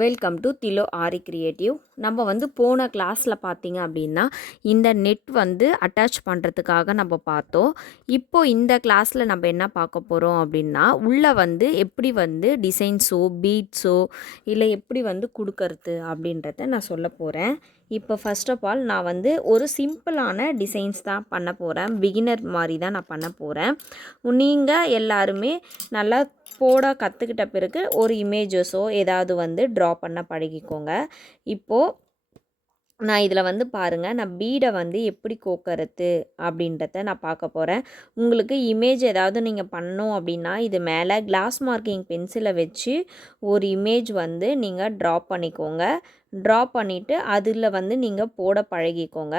Welcome to திலோ aari creative. நம்ம வந்து போன கிளாஸில் பார்த்தீங்க அப்படின்னா இந்த நெட் வந்து அட்டாச் பண்ணுறதுக்காக நம்ம பார்த்தோம். இப்போ இந்த கிளாஸில் நம்ம என்ன பார்க்க போகிறோம் அப்படின்னா உள்ளே வந்து எப்படி வந்து டிசைன்ஸோ பீட்ஸோ இல்லை எப்படி வந்து கொடுக்கறது அப்படின்றத நான் சொல்ல போகிறேன். இப்போ ஃபர்ஸ்ட் ஆஃப் ஆல் நான் வந்து ஒரு சிம்பிளான டிசைன்ஸ் தான் பண்ண போகிறேன். பிகினர் மாதிரி தான் நான் பண்ண போகிறேன். நீங்கள் எல்லாருமே நல்லா போட கற்றுக்கிட்ட பிறகு ஒரு இமேஜஸோ ஏதாவது வந்து ட்ரா பண்ண பழகிக்கோங்க. இப்போது நான் இதில் வந்து பாருங்கள், நான் பீடை வந்து எப்படி கோக்கறது அப்படின்றத நான் பார்க்க போகிறேன். உங்களுக்கு இமேஜ் ஏதாவது நீங்கள் பண்ணோம் அப்படின்னா இது மேலே கிளாஸ் மார்க்கிங் பென்சிலை வச்சு ஒரு இமேஜ் வந்து நீங்கள் ட்ரா பண்ணிக்கோங்க. ட்ரா பண்ணிவிட்டு அதில் வந்து நீங்கள் போட பழகிக்கோங்க.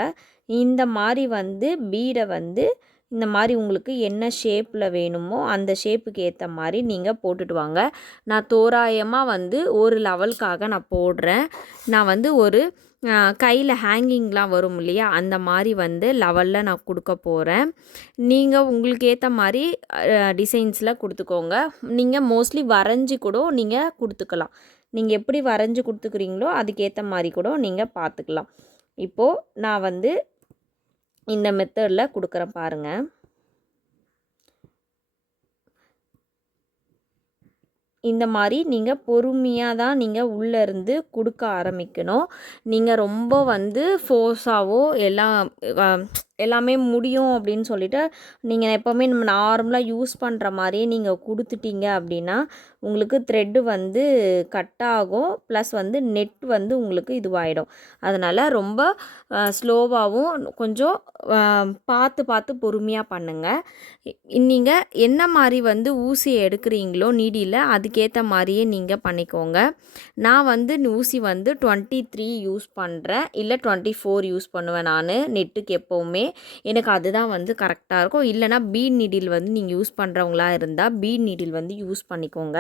இந்த மாதிரி வந்து பீடை வந்து இந்த மாதிரி உங்களுக்கு என்ன ஷேப்பில் வேணுமோ அந்த ஷேப்புக்கு ஏற்ற மாதிரி நீங்கள் போட்டுட்டு வாங்க. நான் தோராயமாக வந்து ஒரு லெவலுக்காக நான் போடுறேன். நான் வந்து ஒரு கையில் ஹேங்கிங்லாம் வரும் இல்லையா, அந்த மாதிரி வந்து லெவலில் நான் கொடுக்க போகிறேன். நீங்கள் உங்களுக்கு ஏற்ற மாதிரி டிசைன்ஸில் கொடுத்துக்கோங்க. நீங்கள் மோஸ்ட்லி வரைஞ்சி கூட நீங்கள் கொடுத்துக்கலாம். நீங்கள் எப்படி வரைஞ்சி கொடுத்துக்கிறீங்களோ அதுக்கேற்ற மாதிரி கூட நீங்கள் பார்த்துக்கலாம். இப்போது நான் வந்து இந்த மெத்தடில் கொடுக்குறேன் பாருங்கள். இந்த மாதிரி நீங்கள் பொறுமையாக தான் நீங்கள் உள்ளேருந்து கொடுக்க ஆரம்பிக்கணும். நீங்கள் ரொம்ப வந்து ஃபோர்ஸாகவோ எல்லாமே முடியும் அப்படின்னு சொல்லிட்டு நீங்கள் எப்போவுமே நம்ம நார்மலாக யூஸ் பண்ணுற மாதிரியே நீங்கள் கொடுத்துட்டீங்க அப்படின்னா உங்களுக்கு த்ரெட்டு வந்து கட் ஆகும். ப்ளஸ் வந்து நெட் வந்து உங்களுக்கு இதுவாகிடும். அதனால் ரொம்ப ஸ்லோவாகவும் கொஞ்சம் பார்த்து பொறுமையாக பண்ணுங்கள். நீங்கள் என்ன மாதிரி வந்து ஊசியை எடுக்கிறீங்களோ நீடியில் அதுக்கேற்ற மாதிரியே நீங்கள் பண்ணிக்கோங்க. நான் வந்து ஊசி வந்து 23 யூஸ் பண்ணுறேன், இல்லை 24 யூஸ் பண்ணுவேன் நான் நெட்டுக்கு எப்போவுமே. எனக்கு அதுதான் வந்து கரெக்டாக இருக்கும். இல்லைனா பீட் நீடில் வந்து நீங்கள் யூஸ் பண்ணுறவங்களா இருந்தால் பீட் நீடில் வந்து யூஸ் பண்ணிக்கோங்க.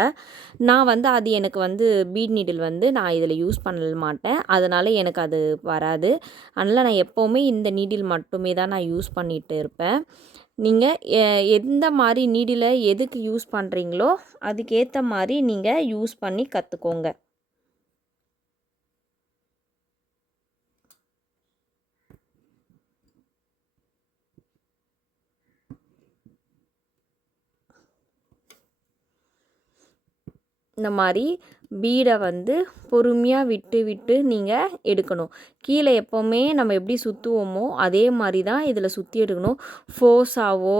நான் வந்து அது எனக்கு வந்து பீட் நீடில் வந்து நான் இதில் யூஸ் பண்ண மாட்டேன், அதனால் எனக்கு அது வராது. அதனால் நான் எப்போவுமே இந்த நீடில் மட்டுமே தான் நான் யூஸ் பண்ணிகிட்டு இருப்பேன். நீங்கள் எந்த மாதிரி நீடில் எதுக்கு யூஸ் பண்ணுறீங்களோ அதுக்கேற்ற மாதிரி நீங்கள் யூஸ் பண்ணி கற்றுக்கோங்க. இந்த மாதிரி பீடை வந்து பொறுமையாக விட்டு நீங்கள் எடுக்கணும். கீழே எப்போவுமே நம்ம எப்படி சுற்றுவோமோ அதே மாதிரி தான் இதில் சுற்றி எடுக்கணும். ஃபோர்ஸாவோ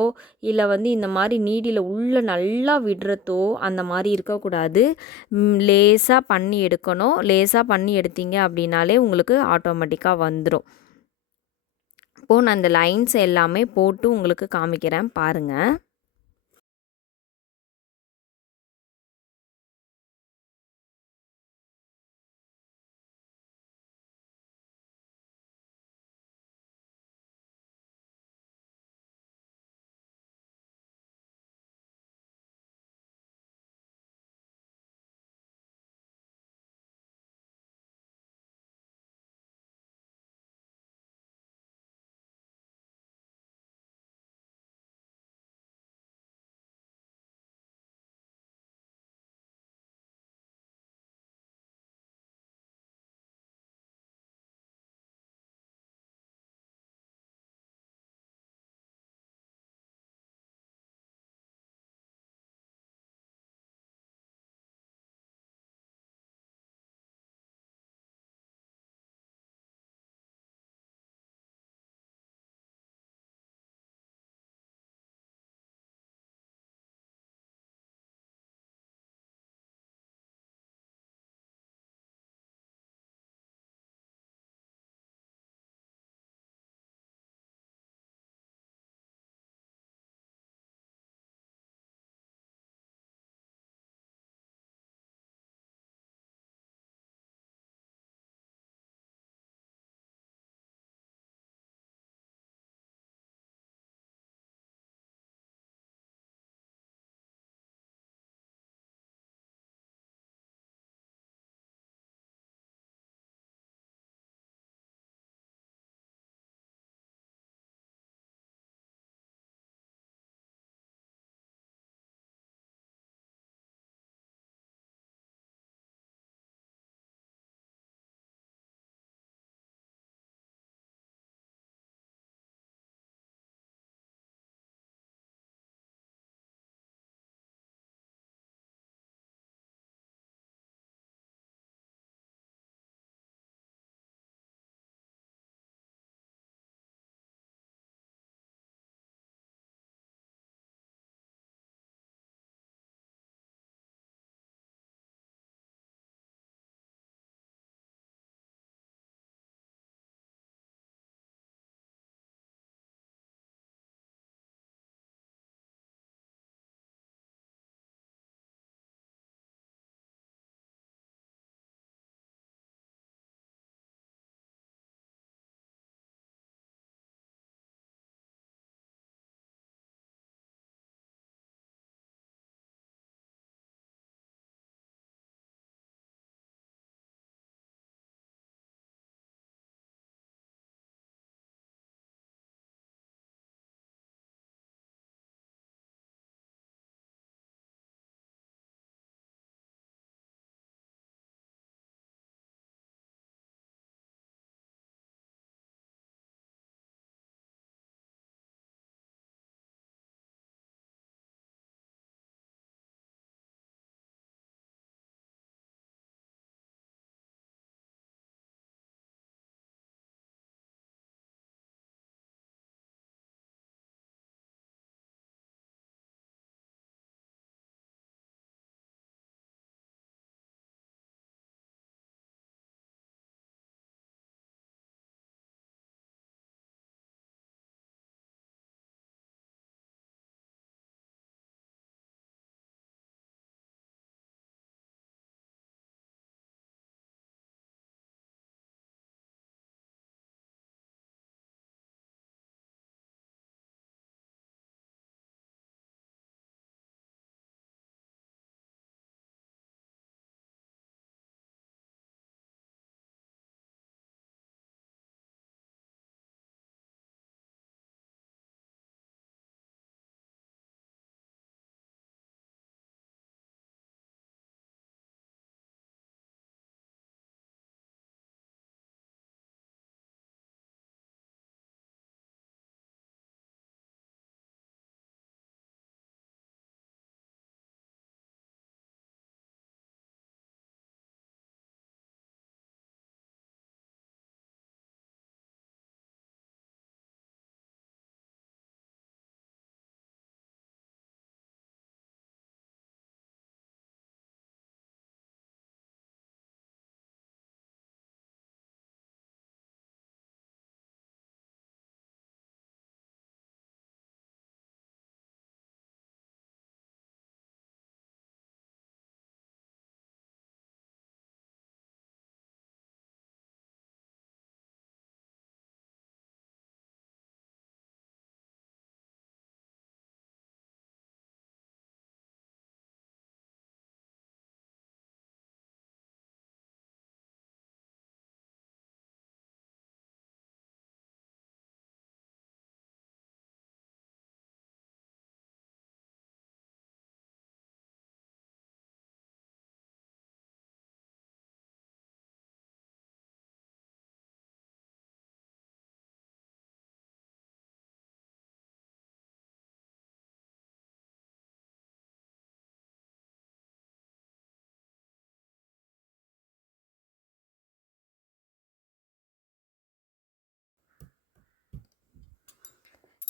இல்லை வந்து இந்த மாதிரி நீடியில் உள்ளே நல்லா விடுறதோ அந்த மாதிரி இருக்கக்கூடாது. லேசாக பண்ணி எடுக்கணும். லேசாக பண்ணி எடுத்தீங்க அப்படின்னாலே உங்களுக்கு ஆட்டோமேட்டிக்காக வந்துடும். இப்போது நான் இந்த லைன்ஸ் எல்லாமே போட்டு உங்களுக்கு காமிக்கிறேன் பாருங்கள்.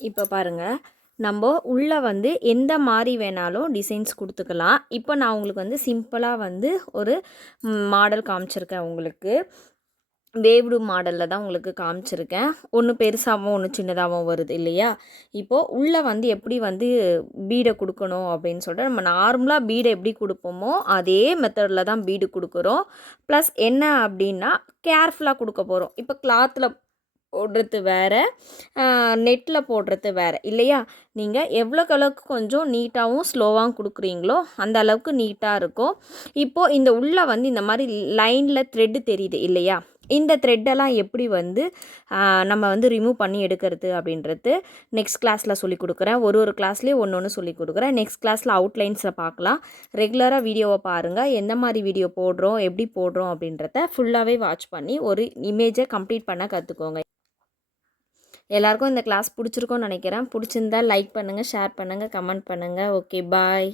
இப்போ பாருங்கள், நம்ம உள்ளே வந்து எந்த மாதிரி வேணாலும் டிசைன்ஸ் கொடுத்துக்கலாம். இப்போ நான் உங்களுக்கு வந்து சிம்பிளாக வந்து ஒரு மாடல் காமிச்சிருக்கேன். உங்களுக்கு வேவ்டு மாடலில் தான் உங்களுக்கு காமிச்சிருக்கேன். ஒன்று பெருசாகவும் ஒன்று சின்னதாகவும் வருது இல்லையா? இப்போது உள்ளே வந்து எப்படி வந்து பீடை கொடுக்கணும் அப்படின்னு சொல்லிட்டு நம்ம நார்மலாக பீடை எப்படி கொடுப்போமோ அதே மெத்தடில் தான் பீடு கொடுக்குறோம். ப்ளஸ் என்ன அப்படின்னா கேர்ஃபுல்லாக கொடுக்க போகிறோம். இப்போ கிளாத்தில் போடுறது வேறு, நெட்டில் போடுறது வேறு இல்லையா? நீங்கள் எவ்வளோக்கு அளவுக்கு கொஞ்சம் நீட்டாகவும் ஸ்லோவாகவும் கொடுக்குறீங்களோ அந்த அளவுக்கு நீட்டாக இருக்கும். இப்போது இந்த உள்ளே வந்து இந்த மாதிரி லைனில் த்ரெட்டு தெரியுது இல்லையா? இந்த த்ரெட்டெல்லாம் எப்படி வந்து நம்ம வந்து ரிமூவ் பண்ணி எடுக்கிறது அப்படின்றது நெக்ஸ்ட் கிளாஸில் சொல்லிக் கொடுக்குறேன். ஒரு கிளாஸ்லேயும் ஒன்று ஒன்று சொல்லிக் கொடுக்குறேன். நெக்ஸ்ட் கிளாஸில் அவுட்லைன்ஸை பார்க்கலாம். ரெகுலராக வீடியோவை பாருங்கள். எந்த மாதிரி வீடியோ போடுறோம், எப்படி போடுறோம் அப்படின்றத ஃபுல்லாகவே வாட்ச் பண்ணி ஒரு இமேஜை கம்ப்ளீட் பண்ண கற்றுக்கோங்க. எல்லாருக்கும் இந்த கிளாஸ் பிடிச்சிருக்கும்னு நினைக்கிறேன். பிடிச்சிருந்தா லைக் பண்ணுங்கள், ஷேர் பண்ணுங்கள், கமெண்ட் பண்ணுங்கள். ஓகே, பாய்.